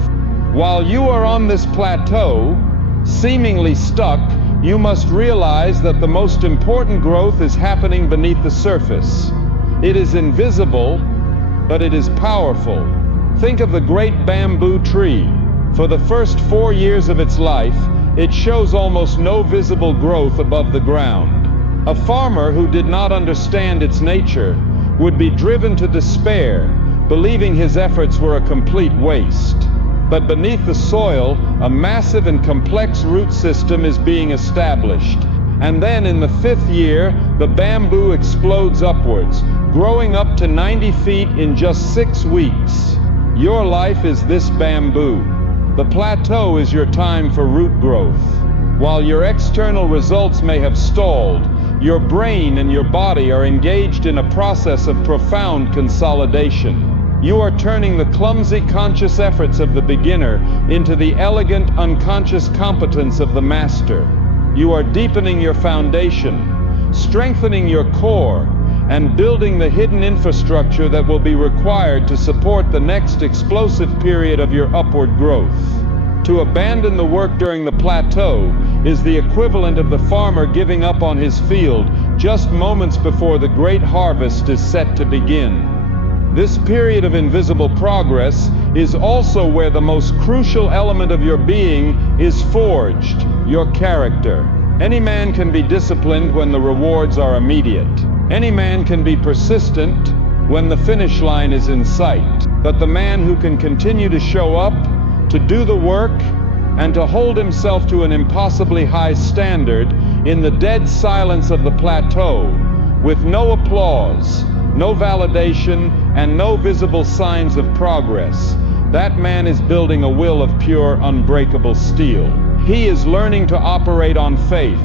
While you are on this plateau, seemingly stuck, you must realize that the most important growth is happening beneath the surface. It is invisible, but it is powerful. Think of the great bamboo tree. For the first 4 years of its life, it shows almost no visible growth above the ground. A farmer who did not understand its nature would be driven to despair, believing his efforts were a complete waste. But beneath the soil, a massive and complex root system is being established. And then in the 5th year, the bamboo explodes upwards, growing up to 90 feet in just 6 weeks. Your life is this bamboo. The plateau is your time for root growth. While your external results may have stalled, your brain and your body are engaged in a process of profound consolidation. You are turning the clumsy conscious efforts of the beginner into the elegant unconscious competence of the master. You are deepening your foundation, strengthening your core, and building the hidden infrastructure that will be required to support the next explosive period of your upward growth. To abandon the work during the plateau is the equivalent of the farmer giving up on his field just moments before the great harvest is set to begin. This period of invisible progress is also where the most crucial element of your being is forged, your character. Any man can be disciplined when the rewards are immediate. Any man can be persistent when the finish line is in sight. But the man who can continue to show up, to do the work, and to hold himself to an impossibly high standard in the dead silence of the plateau, with no applause, no validation, and no visible signs of progress, that man is building a will of pure, unbreakable steel. He is learning to operate on faith,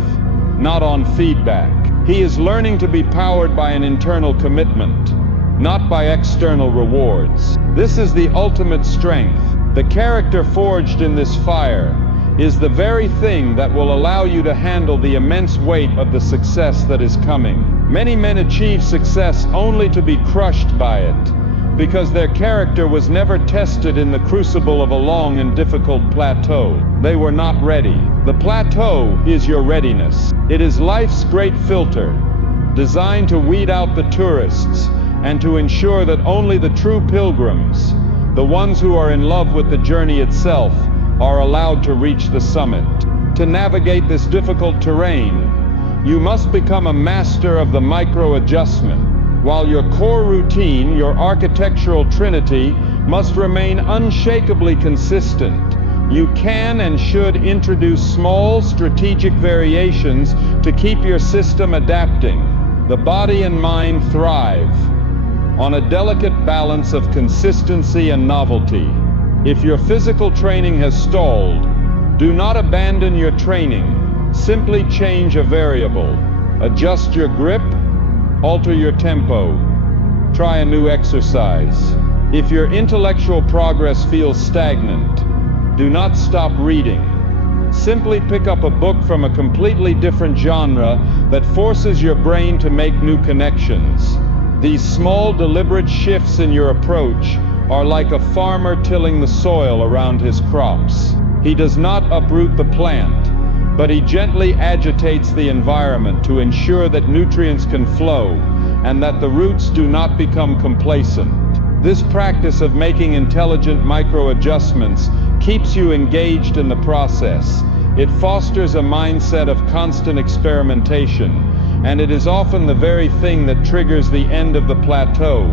not on feedback. He is learning to be powered by an internal commitment, not by external rewards. This is the ultimate strength. The character forged in this fire is the very thing that will allow you to handle the immense weight of the success that is coming. Many men achieve success only to be crushed by it, because their character was never tested in the crucible of a long and difficult plateau. They were not ready. The plateau is your readiness. It is life's great filter, designed to weed out the tourists and to ensure that only the true pilgrims, the ones who are in love with the journey itself, are allowed to reach the summit. To navigate this difficult terrain, you must become a master of the micro-adjustment. While your core routine, your architectural trinity, must remain unshakably consistent, you can and should introduce small strategic variations to keep your system adapting. The body and mind thrive on a delicate balance of consistency and novelty. If your physical training has stalled, do not abandon your training. Simply change a variable. Adjust your grip, alter your tempo, try a new exercise. If your intellectual progress feels stagnant, do not stop reading. Simply pick up a book from a completely different genre that forces your brain to make new connections. These small, deliberate shifts in your approach are like a farmer tilling the soil around his crops. He does not uproot the plant, but he gently agitates the environment to ensure that nutrients can flow and that the roots do not become complacent. This practice of making intelligent micro-adjustments keeps you engaged in the process. It fosters a mindset of constant experimentation, and it is often the very thing that triggers the end of the plateau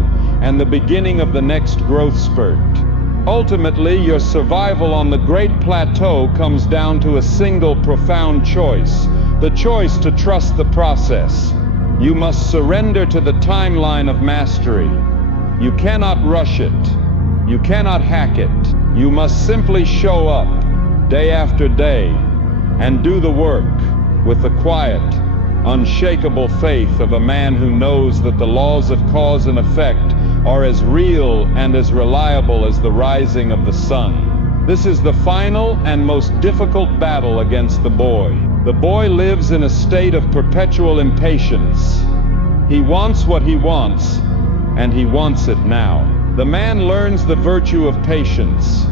and the beginning of the next growth spurt. Ultimately, your survival on the Great Plateau comes down to a single profound choice: the choice to trust the process. You must surrender to the timeline of mastery. You cannot rush it. You cannot hack it. You must simply show up day after day and do the work with the quiet, unshakable faith of a man who knows that the laws of cause and effect are as real and as reliable as the rising of the sun. This is the final and most difficult battle against the boy. The boy lives in a state of perpetual impatience. He wants what he wants, and he wants it now. The man learns the virtue of patience.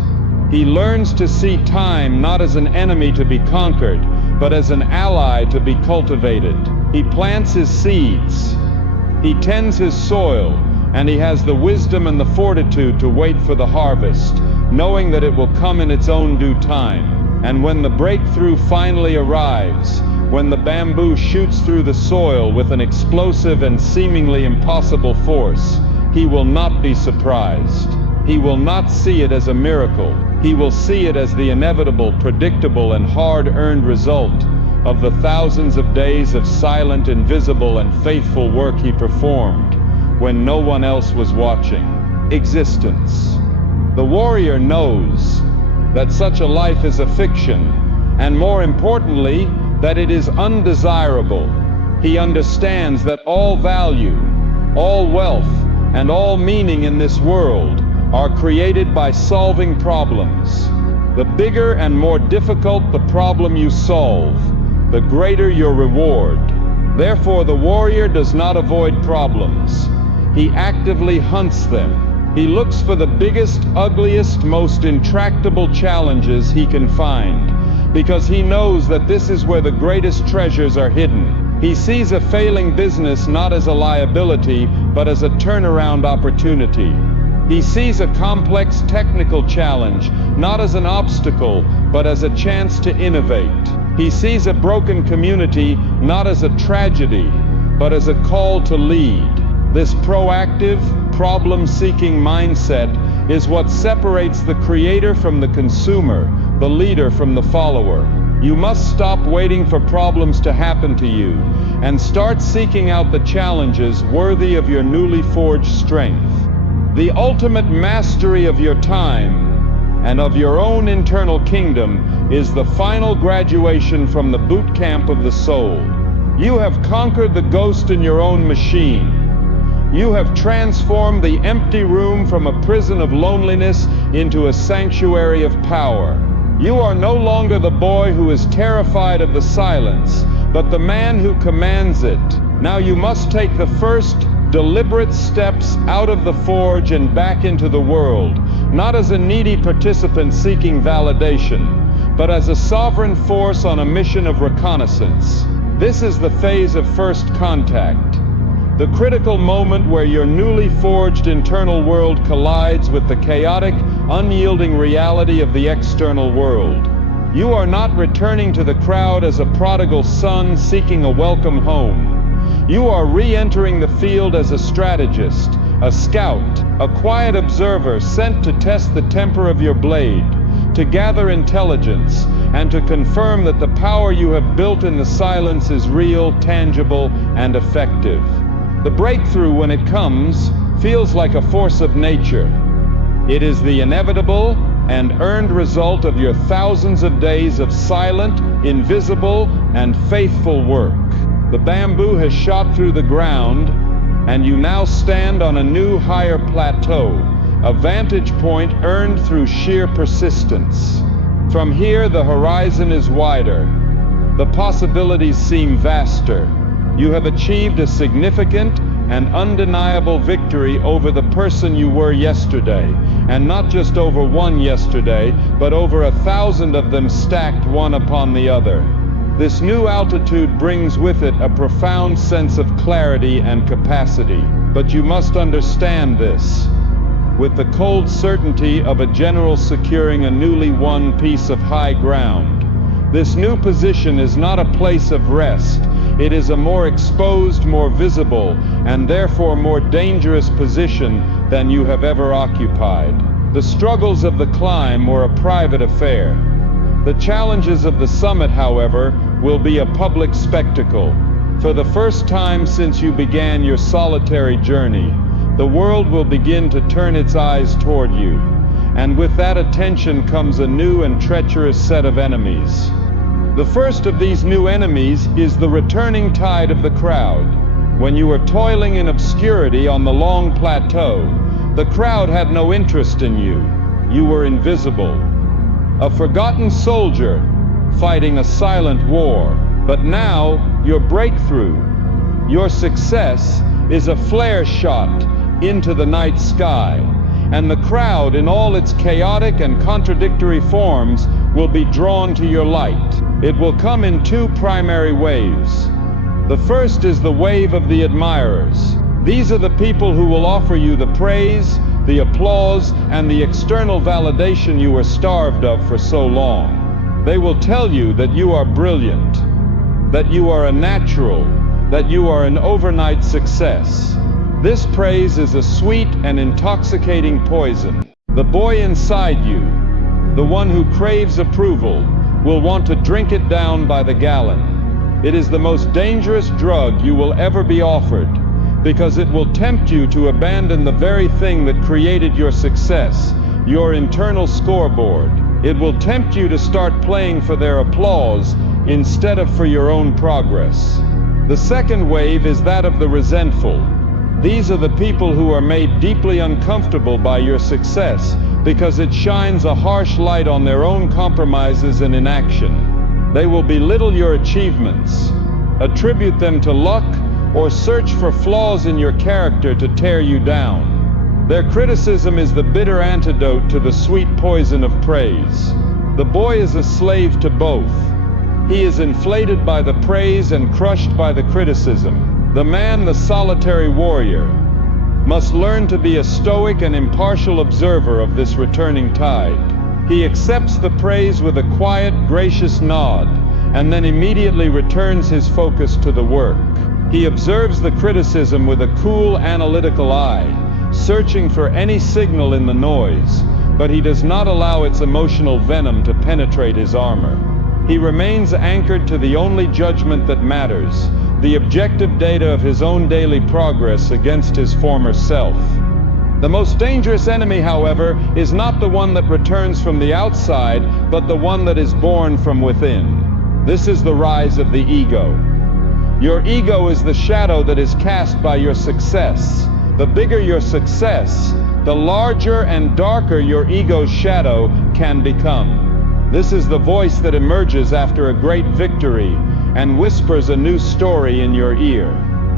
He learns to see time not as an enemy to be conquered, but as an ally to be cultivated. He plants his seeds. He tends his soil, and he has the wisdom and the fortitude to wait for the harvest, knowing that it will come in its own due time. And when the breakthrough finally arrives, when the bamboo shoots through the soil with an explosive and seemingly impossible force, he will not be surprised. He will not see it as a miracle. He will see it as the inevitable, predictable, and hard-earned result of the thousands of days of silent, invisible, and faithful work he performed when no one else was watching. Existence. The warrior knows that such a life is a fiction, and more importantly, that it is undesirable. He understands that all value, all wealth, and all meaning in this world are created by solving problems. The bigger and more difficult the problem you solve, the greater your reward. Therefore, the warrior does not avoid problems. He actively hunts them. He looks for the biggest, ugliest, most intractable challenges he can find, because he knows that this is where the greatest treasures are hidden. He sees a failing business not as a liability, but as a turnaround opportunity. He sees a complex technical challenge not as an obstacle, but as a chance to innovate. He sees a broken community not as a tragedy, but as a call to lead. This proactive, problem-seeking mindset is what separates the creator from the consumer, the leader from the follower. You must stop waiting for problems to happen to you and start seeking out the challenges worthy of your newly forged strength. The ultimate mastery of your time and of your own internal kingdom is the final graduation from the boot camp of the soul. You have conquered the ghost in your own machine. You have transformed the empty room from a prison of loneliness into a sanctuary of power. You are no longer the boy who is terrified of the silence, but the man who commands it. Now you must take the first deliberate steps out of the forge and back into the world, not as a needy participant seeking validation, but as a sovereign force on a mission of reconnaissance. This is the phase of first contact, the critical moment where your newly forged internal world collides with the chaotic, unyielding reality of the external world. You are not returning to the crowd as a prodigal son seeking a welcome home. You are re-entering the field as a strategist, a scout, a quiet observer sent to test the temper of your blade, to gather intelligence, and to confirm that the power you have built in the silence is real, tangible, and effective. The breakthrough, when it comes, feels like a force of nature. It is the inevitable and earned result of your thousands of days of silent, invisible, and faithful work. The bamboo has shot through the ground, and you now stand on a new, higher plateau, a vantage point earned through sheer persistence. From here, the horizon is wider. The possibilities seem vaster. You have achieved a significant and undeniable victory over the person you were yesterday, and not just over one yesterday, but over 1,000 of them stacked one upon the other. This new altitude brings with it a profound sense of clarity and capacity, but you must understand this. With the cold certainty of a general securing a newly won piece of high ground, this new position is not a place of rest. It is a more exposed, more visible, and therefore more dangerous position than you have ever occupied. The struggles of the climb were a private affair. The challenges of the summit, however, will be a public spectacle. For the first time since you began your solitary journey, the world will begin to turn its eyes toward you, and with that attention comes a new and treacherous set of enemies. The first of these new enemies is the returning tide of the crowd. When you were toiling in obscurity on the long plateau, the crowd had no interest in you. You were invisible. A forgotten soldier fighting a silent war. But now, your breakthrough, your success, is a flare shot into the night sky, and the crowd in all its chaotic and contradictory forms will be drawn to your light. It will come in two primary waves. The first is the wave of the admirers. These are the people who will offer you the praise, the applause, and the external validation you were starved of for so long. They will tell you that you are brilliant, that you are a natural, that you are an overnight success. This praise is a sweet and intoxicating poison. The boy inside you, the one who craves approval, will want to drink it down by the gallon. It is the most dangerous drug you will ever be offered, because it will tempt you to abandon the very thing that created your success, your internal scoreboard. It will tempt you to start playing for their applause instead of for your own progress. The second wave is that of the resentful. These are the people who are made deeply uncomfortable by your success because it shines a harsh light on their own compromises and inaction. They will belittle your achievements, attribute them to luck, or search for flaws in your character to tear you down. Their criticism is the bitter antidote to the sweet poison of praise. The boy is a slave to both. He is inflated by the praise and crushed by the criticism. The man, the solitary warrior, must learn to be a stoic and impartial observer of this returning tide. He accepts the praise with a quiet, gracious nod, and then immediately returns his focus to the work. He observes the criticism with a cool, analytical eye, searching for any signal in the noise, but he does not allow its emotional venom to penetrate his armor. He remains anchored to the only judgment that matters, the objective data of his own daily progress against his former self. The most dangerous enemy, however, is not the one that returns from the outside, but the one that is born from within. This is the rise of the ego. Your ego is the shadow that is cast by your success. The bigger your success, the larger and darker your ego's shadow can become. This is the voice that emerges after a great victory and whispers a new story in your ear.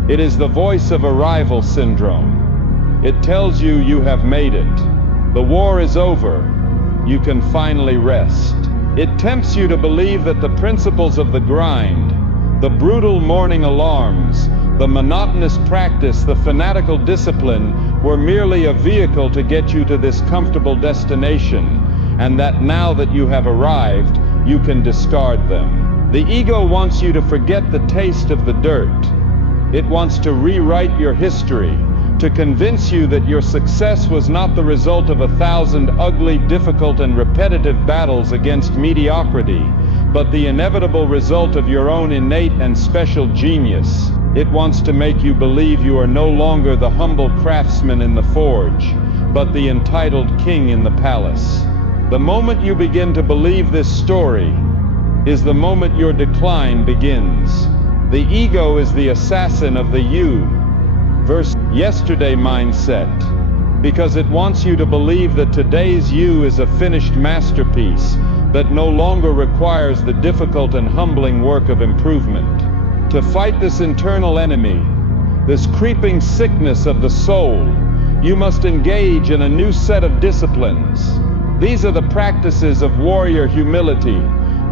It is the voice of arrival syndrome. It tells you you have made it. The war is over. You can finally rest. It tempts you to believe that the principles of the grind, the brutal morning alarms, the monotonous practice, the fanatical discipline were merely a vehicle to get you to this comfortable destination, and that now that you have arrived, you can discard them. The ego wants you to forget the taste of the dirt. It wants to rewrite your history, to convince you that your success was not the result of 1,000 ugly, difficult, and repetitive battles against mediocrity, but the inevitable result of your own innate and special genius. It wants to make you believe you are no longer the humble craftsman in the forge, but the entitled king in the palace. The moment you begin to believe this story is the moment your decline begins. The ego is the assassin of the you versus yesterday mindset, because it wants you to believe that today's you is a finished masterpiece that no longer requires the difficult and humbling work of improvement. To fight this internal enemy, this creeping sickness of the soul, you must engage in a new set of disciplines. These are the practices of warrior humility,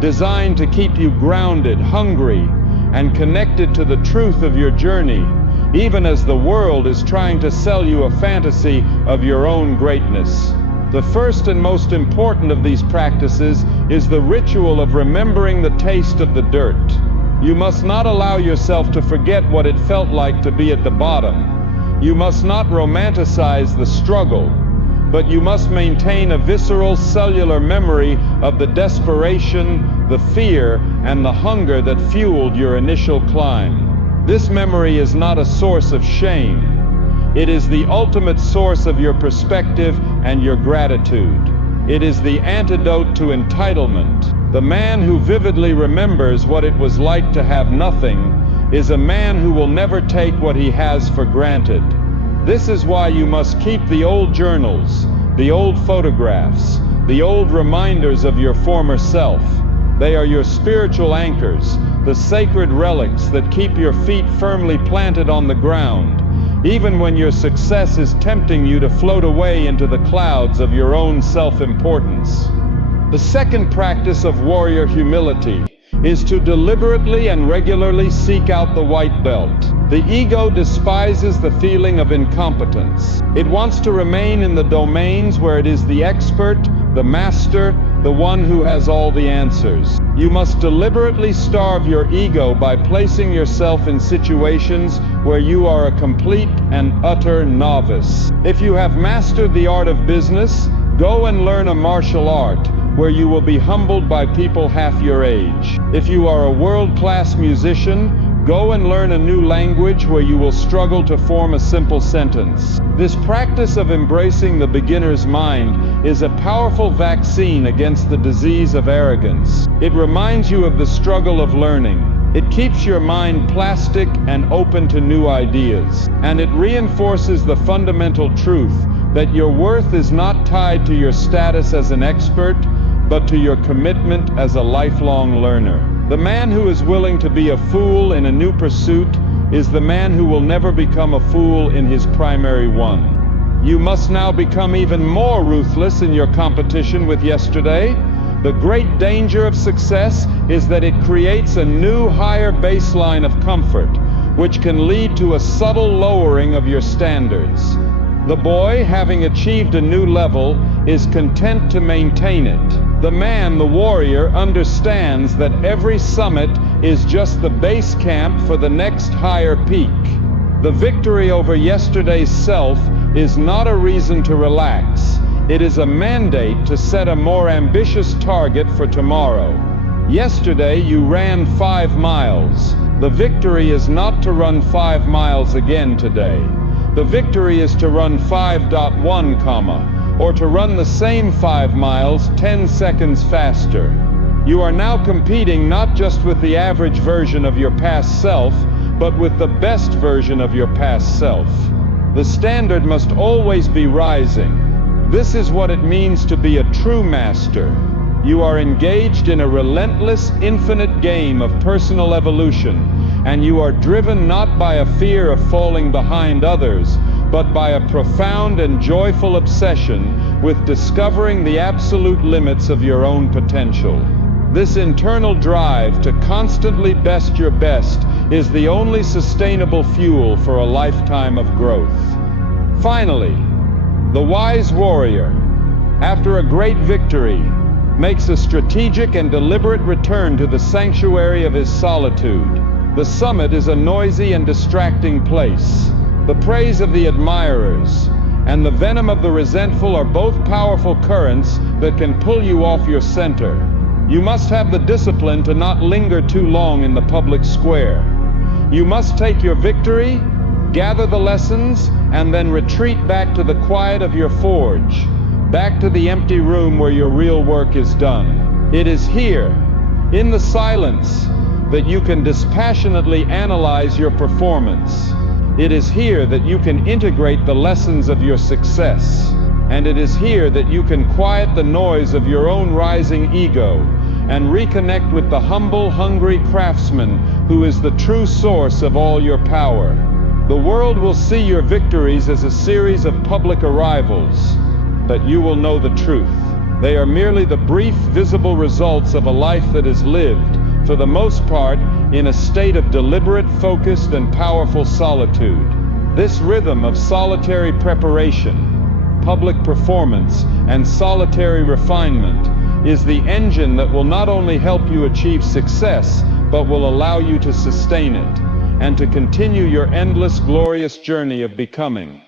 designed to keep you grounded, hungry, and connected to the truth of your journey, even as the world is trying to sell you a fantasy of your own greatness. The first and most important of these practices is the ritual of remembering the taste of the dirt. You must not allow yourself to forget what it felt like to be at the bottom. You must not romanticize the struggle, but you must maintain a visceral, cellular memory of the desperation, the fear, and the hunger that fueled your initial climb. This memory is not a source of shame. It is the ultimate source of your perspective and your gratitude. It is the antidote to entitlement. The man who vividly remembers what it was like to have nothing is a man who will never take what he has for granted. This is why you must keep the old journals, the old photographs, the old reminders of your former self. They are your spiritual anchors, the sacred relics that keep your feet firmly planted on the ground, even when your success is tempting you to float away into the clouds of your own self-importance. The second practice of warrior humility is to deliberately and regularly seek out the white belt. The ego despises the feeling of incompetence. It wants to remain in the domains where it is the expert, the master, the one who has all the answers. You must deliberately starve your ego by placing yourself in situations where you are a complete and utter novice. If you have mastered the art of business, go and learn a martial art where you will be humbled by people half your age. If you are a world-class musician, go and learn a new language where you will struggle to form a simple sentence. This practice of embracing the beginner's mind is a powerful vaccine against the disease of arrogance. It reminds you of the struggle of learning. It keeps your mind plastic and open to new ideas. And it reinforces the fundamental truth that your worth is not tied to your status as an expert, but to your commitment as a lifelong learner. The man who is willing to be a fool in a new pursuit is the man who will never become a fool in his primary one. You must now become even more ruthless in your competition with yesterday. The great danger of success is that it creates a new, higher baseline of comfort, which can lead to a subtle lowering of your standards. The boy, having achieved a new level, is content to maintain it. The man, the warrior, understands that every summit is just the base camp for the next higher peak. The victory over yesterday's self is not a reason to relax. It is a mandate to set a more ambitious target for tomorrow. Yesterday you ran 5 miles. The victory is not to run 5 miles again today. The victory is to run 5.1, or to run the same 5 miles 10 seconds faster. You are now competing not just with the average version of your past self, but with the best version of your past self. The standard must always be rising. This is what it means to be a true master. You are engaged in a relentless, infinite game of personal evolution, and you are driven not by a fear of falling behind others, but by a profound and joyful obsession with discovering the absolute limits of your own potential. This internal drive to constantly best your best is the only sustainable fuel for a lifetime of growth. Finally, the wise warrior, after a great victory, makes a strategic and deliberate return to the sanctuary of his solitude. The summit is a noisy and distracting place. The praise of the admirers and the venom of the resentful are both powerful currents that can pull you off your center. You must have the discipline to not linger too long in the public square. You must take your victory, gather the lessons, and then retreat back to the quiet of your forge, back to the empty room where your real work is done. It is here, in the silence, that you can dispassionately analyze your performance. It is here that you can integrate the lessons of your success. And it is here that you can quiet the noise of your own rising ego and reconnect with the humble, hungry craftsman who is the true source of all your power. The world will see your victories as a series of public arrivals, but you will know the truth. They are merely the brief, visible results of a life that is lived, for the most part, in a state of deliberate, focused, and powerful solitude. This rhythm of solitary preparation, public performance, and solitary refinement is the engine that will not only help you achieve success, but will allow you to sustain it, and to continue your endless, glorious journey of becoming.